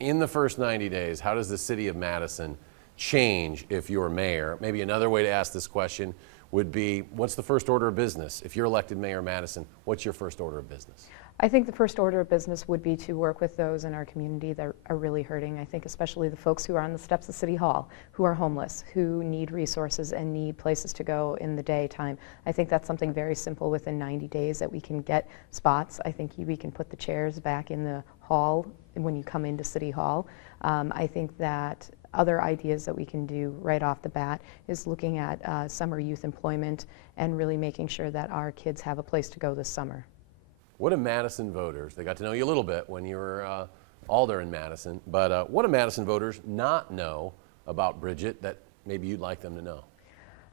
in the first 90 days, how does the city of Madison change if you're mayor? Maybe another way to ask this question would be, what's the first order of business? If you're elected Mayor of Madison, what's your first order of business? I think the first order of business would be to work with those in our community that are really hurting. I think especially the folks who are on the steps of City Hall, who are homeless, who need resources and need places to go in the daytime. I think that's something very simple within 90 days that we can get spots. I think we can put the chairs back in the hall when you come into City Hall. I think that other ideas that we can do right off the bat is looking at summer youth employment and really making sure that our kids have a place to go this summer. What do Madison voters, they got to know you a little bit when you were alder in Madison, but what do Madison voters not know about Bridget that maybe you'd like them to know?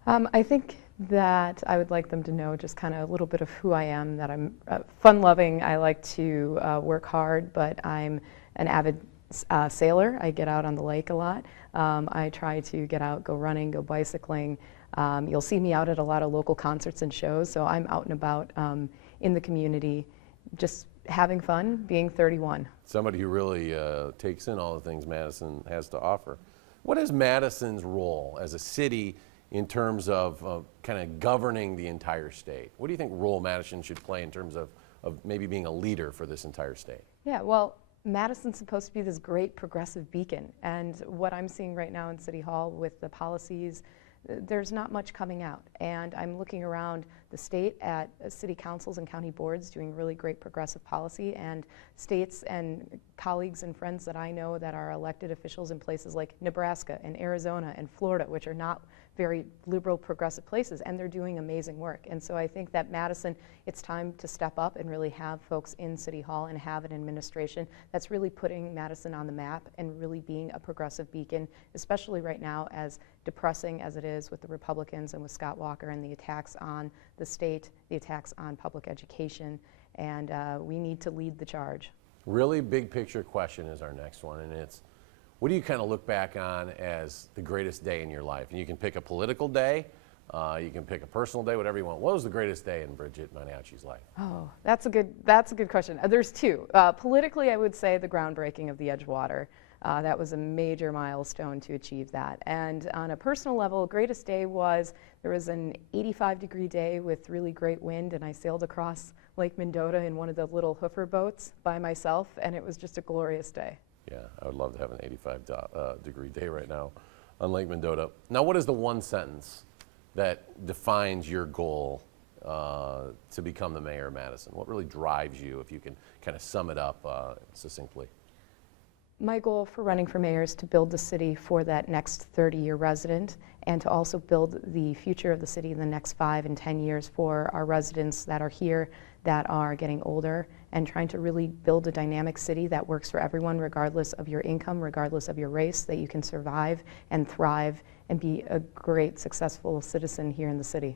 I think that I would like them to know just kind of a little bit of who I am, that I'm fun-loving. I like to work hard, but I'm an avid sailor. I get out on the lake a lot. I try to get out, go running, go bicycling. You'll see me out at a lot of local concerts and shows, so I'm out and about in the community, just having fun, being 31. Somebody who really takes in all the things Madison has to offer. What is Madison's role as a city in terms of kind of governing the entire state? What do you think role Madison should play in terms of maybe being a leader for this entire state? Yeah, well, Madison's supposed to be this great progressive beacon, and what I'm seeing right now in City Hall with the policies, there's not much coming out. And I'm looking around the state at city councils and county boards doing really great progressive policy, and states and colleagues and friends that I know that are elected officials in places like Nebraska and Arizona and Florida, which are not very liberal progressive places, and they're doing amazing work. And so I think that Madison, it's time to step up and really have folks in City Hall and have an administration that's really putting Madison on the map and really being a progressive beacon, especially right now as depressing as it is with the Republicans and with Scott Walker and the attacks on the state, the attacks on public education, and we need to lead the charge. Really big picture question is our next one, and it's, what do you kind of look back on as the greatest day in your life? And you can pick a political day, you can pick a personal day, whatever you want. What was the greatest day in Bridget Maniaci's life? Oh, that's a good question. There's two. Politically, I would say the groundbreaking of the Edgewater. That was a major milestone to achieve that. And on a personal level, greatest day was, there was an 85-degree day with really great wind, and I sailed across Lake Mendota in one of the little hoofer boats by myself, and it was just a glorious day. Yeah, I would love to have an 85-degree day right now on Lake Mendota. Now, what is the one sentence that defines your goal to become the mayor of Madison? What really drives you, if you can kind of sum it up succinctly? My goal for running for mayor is to build the city for that next 30-year resident, and to also build the future of the city in the next 5 and 10 years for our residents that are here, that are getting older, and trying to really build a dynamic city that works for everyone, regardless of your income, regardless of your race, that you can survive and thrive and be a great, successful citizen here in the city.